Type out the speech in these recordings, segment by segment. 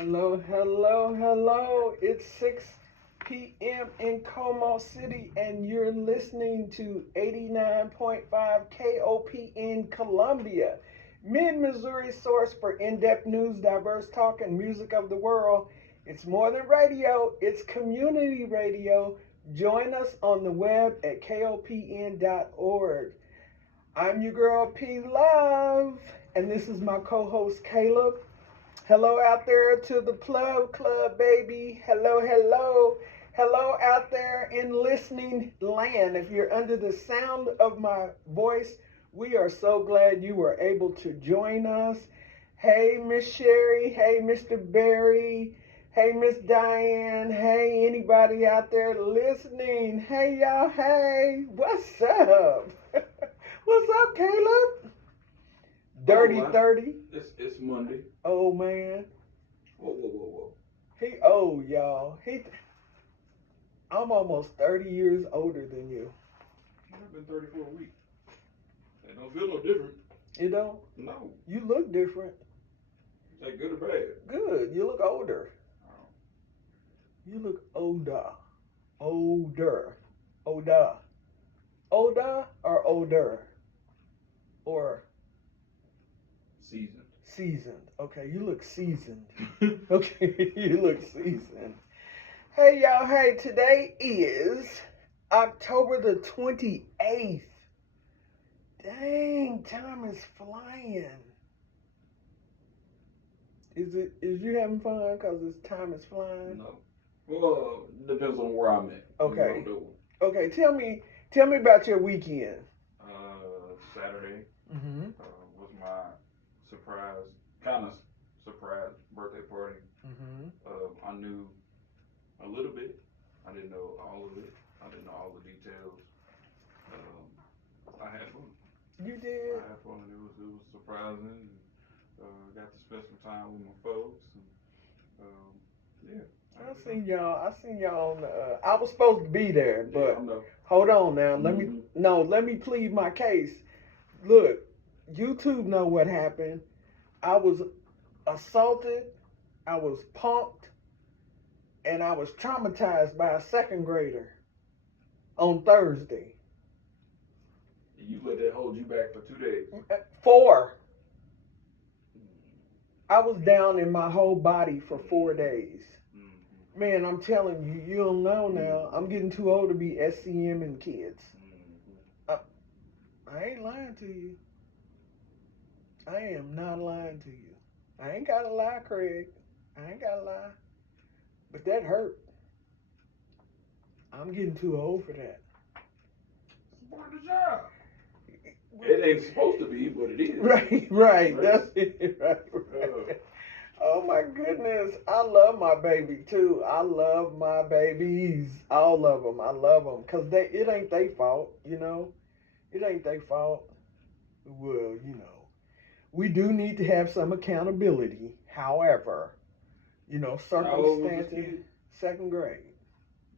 Hello, hello, hello. It's 6 p.m. in Como City, and you're listening to 89.5 KOP in Columbia. Mid Missouri source for in depth news, diverse talk, and music of the world. It's more than radio, it's community radio. Join us on the web at kopn.org. I'm your girl P Love, and this is my co host Caleb. Hello out there to the Plug Club, baby. Hello, hello. Hello out there in listening land. If you're under the sound of my voice, we are so glad you were able to join us. Hey, Miss Sherry. Hey, Mr. Barry. Hey, Miss Diane. Hey, anybody out there listening. Hey, y'all. Hey, what's up? What's up, Caleb? Dirty 30. It's Monday. Oh man. Whoa. He old, y'all. I'm almost 30 years older than you. I've been 30 for a week. It don't feel no different. You don't? No. You look different. Is that good or bad? Good. You look older. Oh. You look older. Older. Older. Older or older? Or Seasoned. Okay, you look seasoned. Okay, you look seasoned. Hey, y'all. Hey, today is October the 28th. Dang, time is flying. Is you having fun because this time is flying? No. Well, depends on where I'm at. Okay. Okay, tell me about your weekend. Saturday Mm-hmm. was my kind of surprise birthday party. Mm-hmm. I knew a little bit. I didn't know all of it. I didn't know all the details. I had fun. You did? I had fun, and it was surprising. Got to spend some time with my folks. And, yeah. I seen y'all on I was supposed to be there, but yeah, hold on now. Mm-hmm. Let me plead my case. Look, YouTube know what happened. I was assaulted, I was punked, and I was traumatized by a second grader on Thursday. You let that hold you back for 2 days? 4. I was down in my whole body for 4 days. Mm-hmm. Man, I'm telling you, you don't know now. I'm getting too old to be SCM and kids. I ain't lying to you. I am not lying to you. I ain't gotta lie, Craig. I ain't gotta lie. But that hurt. I'm getting too old for that. It's part of the job. It ain't supposed to be, but it is. Right. That's it. Right. Oh my goodness. I love my baby too. I love my babies. All of them. I love them. Because it ain't their fault, you know. It ain't their fault. Well, you know. We do need to have some accountability. However, you know, circumstances. Second grade.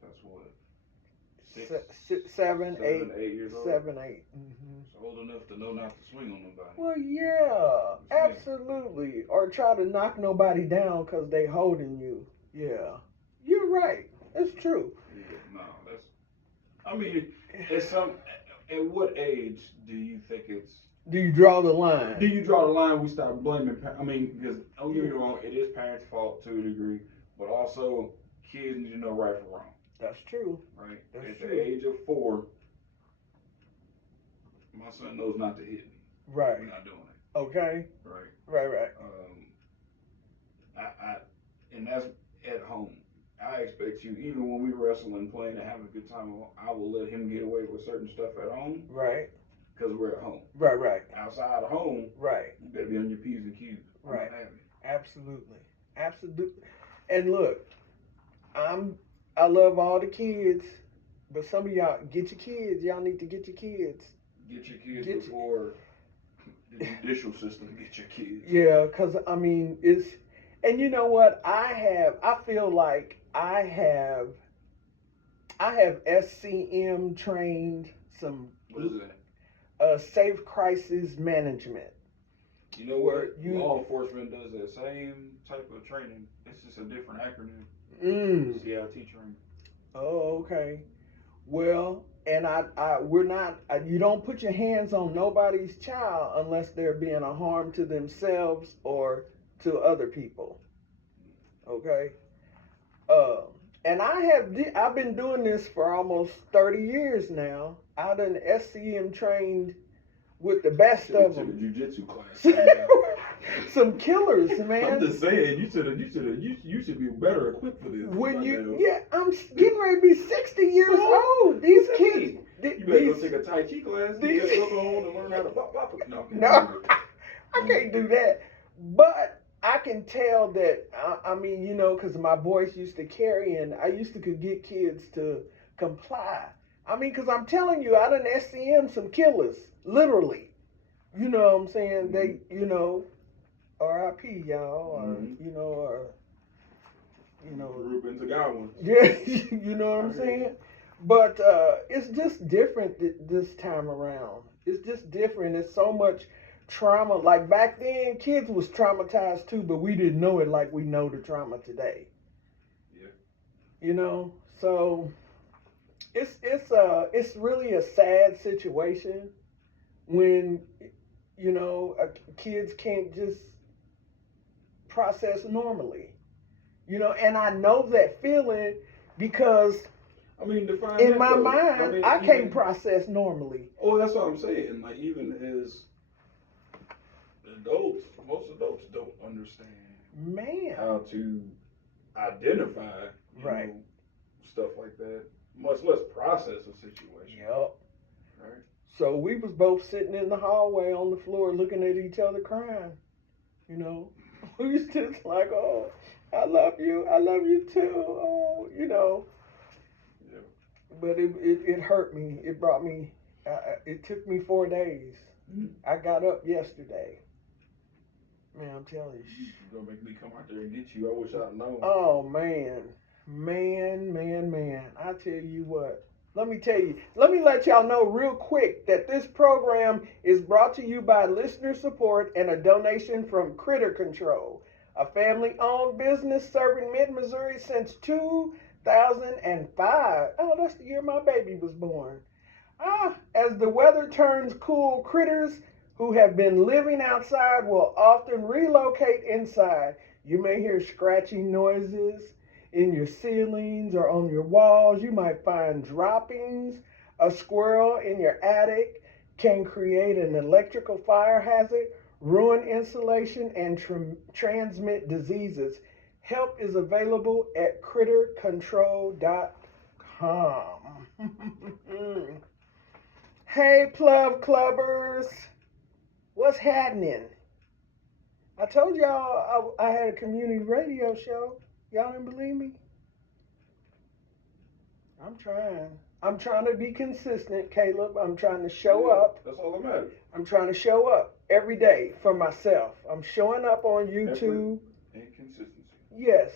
That's what? 7, 8 years old. 7, 8. Mm-hmm. It's old enough to know not to swing on nobody. Well, yeah, absolutely. Or try to knock nobody down because they holding you. Yeah, you're right. It's true. Yeah, no, that's. I mean, at what age do you think it's? Do you draw the line? Do you draw the line? We start blaming. I mean, because don't get me wrong, it is parents' fault to a degree, but also kids need to know right from wrong. That's true. Right. That's At true. the age of 4, my son knows not to hit me. Right. We're not doing it. Okay. Right. And that's at home. I expect you, even when we wrestle and playing and having a good time, I will let him get away with certain stuff at home. Right. Because we're at home. Right. Outside of home. Right. You better be on your P's and Q's. Right. Absolutely. And look, I love all the kids, but some of y'all get your kids. Y'all need to get your kids. Get your kids before the judicial system get your kids. Yeah, because I mean and you know what? I feel like I have SCM trained some. What is that? Safe crisis management. You know Where what? you- Law enforcement does that same type of training. It's just a different acronym. CIT training. Oh, okay. Well, and we're not. You don't put your hands on nobody's child unless they're being a harm to themselves or to other people. Okay. And I've been doing this for almost 30 years now. I done SCM trained with the best of To the them. jiu-jitsu class. Some killers, I'm man. just saying, you should be better equipped for this. I'm getting ready to be 60 years old. These kids. You better go take a Tai Chi class. You better go home and learn how to pop. No, I can't do that. But I can tell that, I mean, you know, because my voice used to carry, and I used to could get kids to comply. I mean, because I'm telling you, I done SCM some killers, literally. You know what I'm saying? They, you know, R.I.P. y'all, or, you know, Ruben Tagawa. yeah, you know what I'm saying? But it's just different this time around. It's just different. It's so much trauma. Like back then, kids was traumatized too, but we didn't know it like we know the trauma today. Yeah. You know, so it's really a sad situation when, you know, kids can't just process normally. You know, and I know that feeling because I mean, define in that, my though. mind, I can't process normally. Oh, that's what I'm saying. Like, even as adults, most adults don't understand how to identify, you know, stuff like that, much less process a situation. Yep. Right. So we was both sitting in the hallway on the floor looking at each other crying. You know, we was just like, oh, I love you too. Oh, you know. Yeah. But it hurt me. It brought me. It took me 4 days. I got up yesterday. Man, I'm telling you. You're gonna make me come out there and get you. I wish I'd known. Oh man. I tell you what. Let me let y'all know real quick that this program is brought to you by listener support and a donation from Critter Control, a family-owned business serving mid-Missouri since 2005. Oh, that's the year my baby was born. As the weather turns cool, critters who have been living outside will often relocate inside. You may hear scratching noises in your ceilings or on your walls. You might find droppings. A squirrel in your attic can create an electrical fire hazard, ruin insulation, and transmit diseases. Help is available at crittercontrol.com. Hey, Plov Clubbers. What's happening? I told y'all I had a community radio show. Y'all didn't believe me? I'm trying to be consistent, Caleb. I'm trying to show up. That's all that matters. I'm trying to show up every day for myself. I'm showing up on YouTube. And consistency. Yes.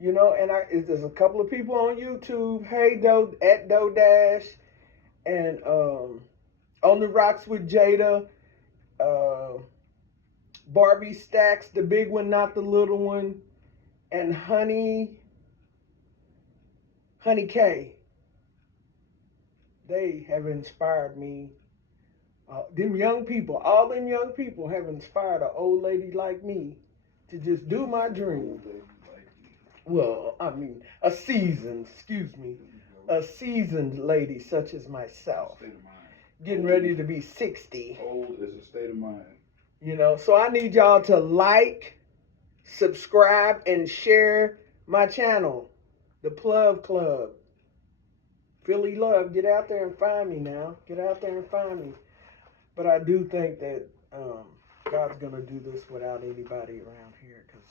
You know, and there's a couple of people on YouTube. Hey, at Dodash. And On the Rocks with Jada. Barbie Stacks, the big one, not the little one. And Honey K. They have inspired me. All them young people have inspired an old lady like me to just do my dream. Well, I mean, a seasoned lady such as myself. State of mind. Getting ready to be 60. Old is a state of mind. You know, so I need y'all to like, subscribe, and share my channel, The Plov Club. Philly Love, get out there and find me now. Get out there and find me. But I do think that God's going to do this without anybody around here because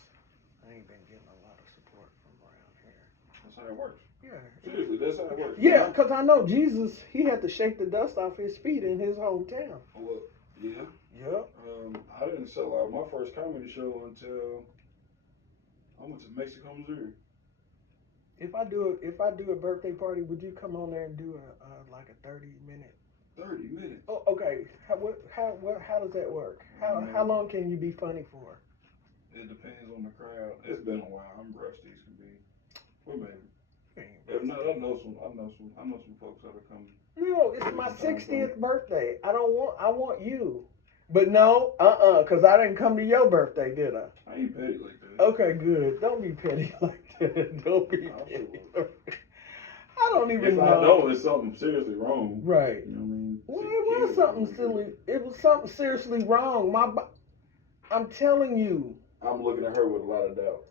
I ain't been getting a lot of support from around here. That's how it works. Yeah. Seriously, that's how it works. Yeah, because I know Jesus, he had to shake the dust off his feet in his hometown. Well, yeah. Yep. I didn't sell out my first comedy show until I went to Mexico, Missouri. If I do a birthday party, would you come on there and do like a 30-minute? 30 minutes. Oh, okay. How does that work? How long can you be funny for? It depends on the crowd. It's been a while. I'm rusty as can be. Well, maybe. If not, I know some folks that'll come. No, it's my 60th birthday. I want you. But no, because I didn't come to your birthday, did I? I ain't petty like that. Okay, good. Don't be petty like that. Don't be petty. I don't even know. If I know it's something seriously wrong. Right. You know what I mean? Well, it was something silly. It was something seriously wrong. I'm telling you. I'm looking at her with a lot of doubt.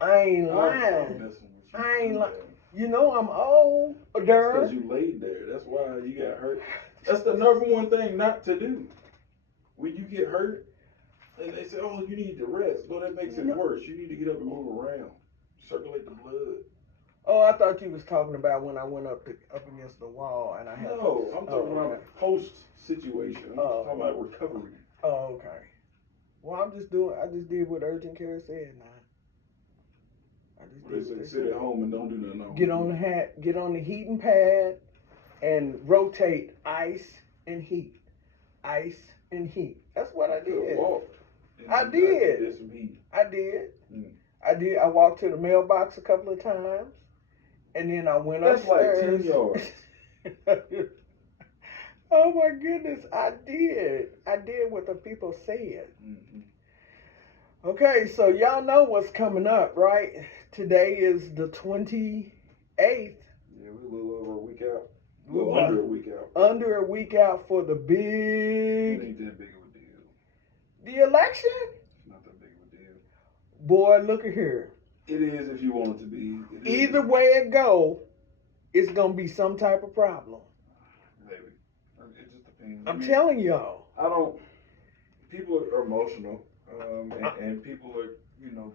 I ain't lying. I ain't lying. You know I'm old, because you laid there. That's why you got hurt. That's the number one thing not to do. When you get hurt, and they say, "Oh, you need to rest." Well, that makes it worse. You need to get up and move around, circulate the blood. Oh, I thought you was talking about when I went up against the wall and I had. No, I'm talking about post situation. I'm talking about recovery. Oh, okay. Well, I just did what urgent care said now. They say sit at home and don't do nothing. Get on the heating pad, and rotate ice and heat. Ice and heat. That's what I did. I did. I did. I did. I walked to the mailbox a couple of times, and then I went upstairs. That's like 10 yards. Oh my goodness, I did. I did what the people said. Mm-hmm. Okay, so y'all know what's coming up, right? Today is the 28th. Yeah, we're a little over a week out. Under a week out. Under a week out for the big. It ain't that big of a deal. The election? It's not that big of a deal. Boy, look at here. It is if you want it to be. Either way it go, it's gonna be some type of problem. Maybe. It just depends. I'm telling y'all. People are emotional, and people are,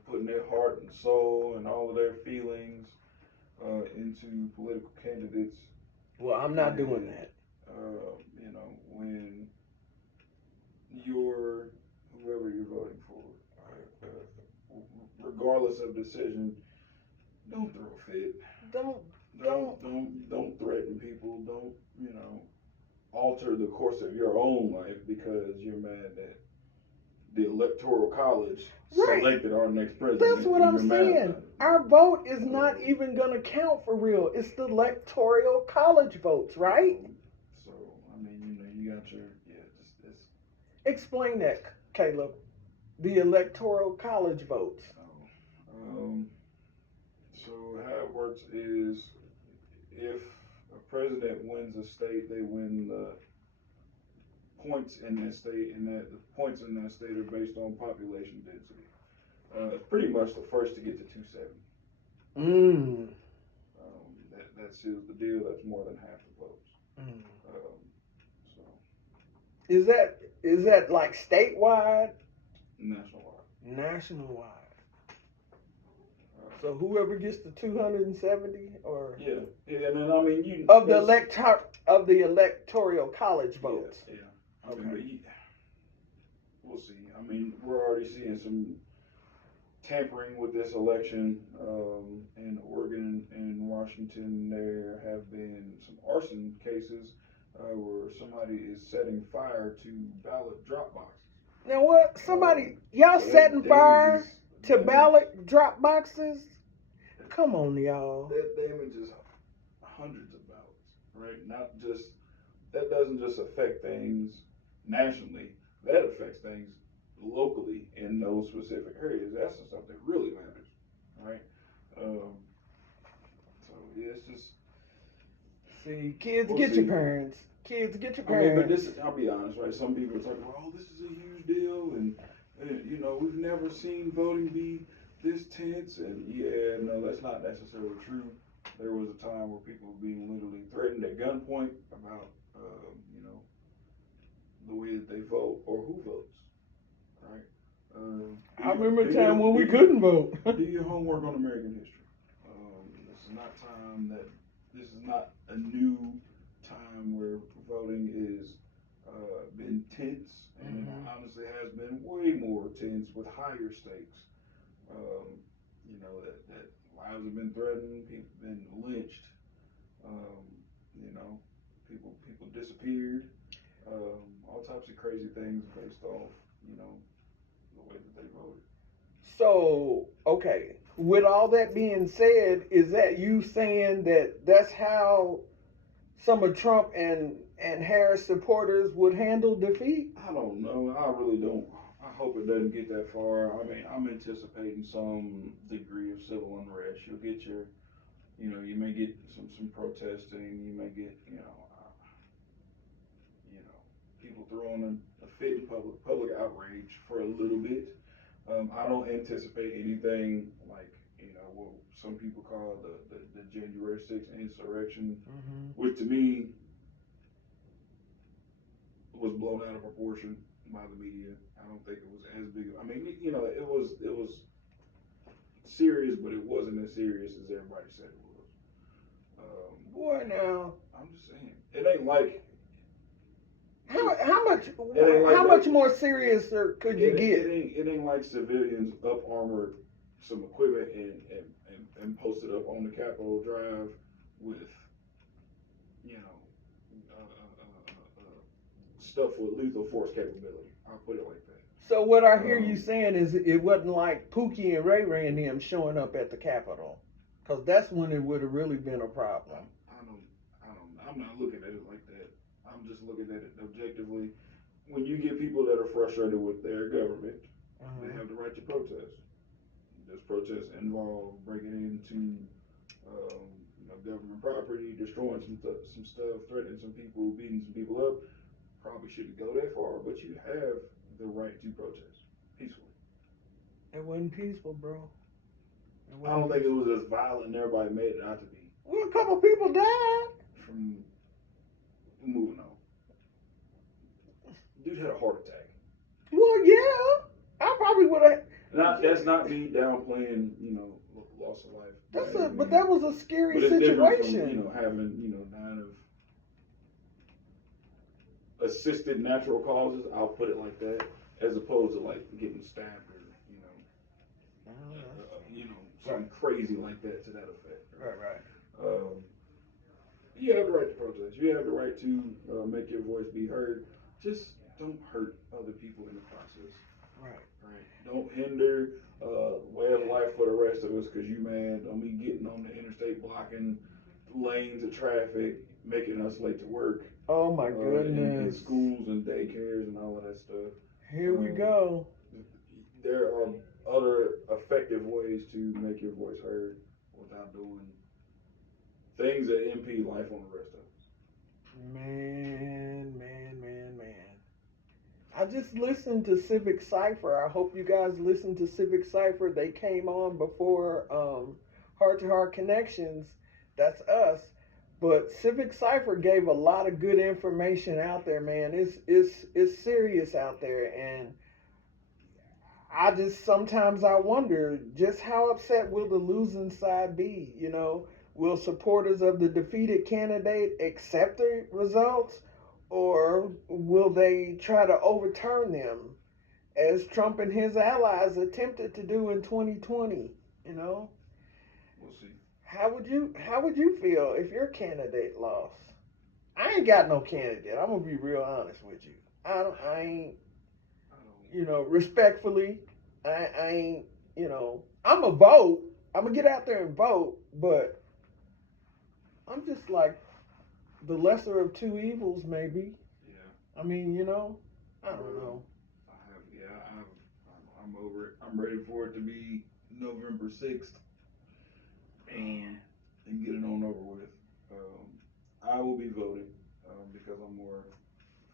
putting their heart and soul and all of their feelings into political candidates. Well, I'm not doing that. When you're whoever you're voting for, regardless of decision, don't throw a fit. Don't threaten people. Don't alter the course of your own life because you're mad that the Electoral College selected our next president. That's what I'm saying. Our vote is not even going to count for real. It's the Electoral College votes, right? So, you got your, Explain that, Caleb. The Electoral College votes. So how it works is if a president wins a state, they win the points in that state, and the points in that state are based on population density. It's pretty much the first to get to 270. That seals the deal. That's more than half the votes. Is that like statewide? Nationwide. So whoever gets the 270 or and then of the electoral college votes. Yeah. We'll see. We're already seeing some tampering with this election in Oregon and Washington. There have been some arson cases where somebody is setting fire to ballot drop boxes. Now what? Y'all setting fire to ballot drop boxes? Come on, y'all. That damages hundreds of ballots, right? That doesn't just affect things nationally. That affects things locally in those specific areas. That's the stuff that really matters, right? It's just. See, kids, get your parents. Kids, get your parents. But I'll be honest, right? Some people are talking about, oh, this is a huge deal, and we've never seen voting be this tense, and no, that's not necessarily true. There was a time where people were being literally threatened at gunpoint about, the way that they vote or who votes, right? I remember a time when we couldn't vote. Do your homework on American history. This is not a new time where voting is been tense, and it honestly has been way more tense with higher stakes. That lives have been threatened, people have been lynched, People disappeared. All types of crazy things based off, you know, the way that they voted. So, okay, with all that being said, is that you saying that that's how some of Trump and Harris supporters would handle defeat? I don't know. I really don't. I hope it doesn't get that far. I mean, I'm anticipating some degree of civil unrest. You'll get your, you may get some protesting. You may get, people throwing a fit in public outrage for a little bit. I don't anticipate anything like, what some people call the January 6th insurrection, which to me was blown out of proportion by the media. I don't think it was as big. I mean, it was serious, but it wasn't as serious as everybody said it was. Boy, now I'm just saying, it ain't like how much like how much more serious could you get? It ain't like civilians up armored some equipment and posted up on the Capitol Drive with, stuff with lethal force capability. I'll put it like that. So what I hear you saying is it wasn't like Pookie and Ray Ray and them showing up at the Capitol, because that's when it would have really been a problem. I'm not looking at it like that. I'm just looking at it objectively. When you get people that are frustrated with their government, they have the right to protest. Does protest involve breaking into government property, destroying some stuff, threatening some people, beating some people up? Probably shouldn't go that far, but you have the right to protest peacefully. It wasn't peaceful, bro. I don't think it was as violent as everybody made it out to be. Well, a couple people died. From moving on. Dude had a heart attack. Well, yeah. I probably would have. That's not me downplaying, loss of life. But that was a scary but it's situation. From, having, dying of assisted natural causes. I'll put it like that, as opposed to like getting stabbed or something crazy like that to that effect. Right. You have the right to protest. You have the right to make your voice be heard. Just don't hurt other people in the process. Right. Don't hinder way of life for the rest of us because you mad on me getting on the interstate, blocking lanes of traffic, making us late to work. Oh my goodness. In schools and daycares and all of that stuff. Here we go. There are other effective ways to make your voice heard without doing things that impede life on the rest of us. Man. I just listened to Civic Cypher. I hope you guys listened to Civic Cypher. They came on before Heart to Heart Connections. That's us. But Civic Cypher gave a lot of good information out there, man. It's serious out there, and sometimes I wonder just how upset will the losing side be, Will supporters of the defeated candidate accept the results, or will they try to overturn them, as Trump and his allies attempted to do in 2020? We'll see. How would you feel if your candidate lost? I ain't got no candidate. I'm gonna be real honest with you. I ain't. Respectfully, I ain't. I'm a vote. I'm gonna get out there and vote, but I'm just like the lesser of two evils, maybe. Yeah. I mean, I don't know. I'm over it. I'm ready for it to be November 6th and get it on over with. I will be voting because I'm more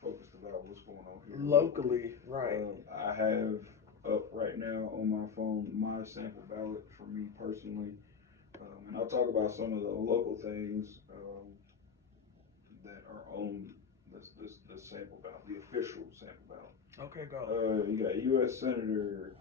focused about what's going on here locally. Right. I have up right now on my phone my sample ballot for me personally. And I'll talk about some of the local things that are on this sample ballot, the official sample ballot. Okay, go. You got U.S. Senator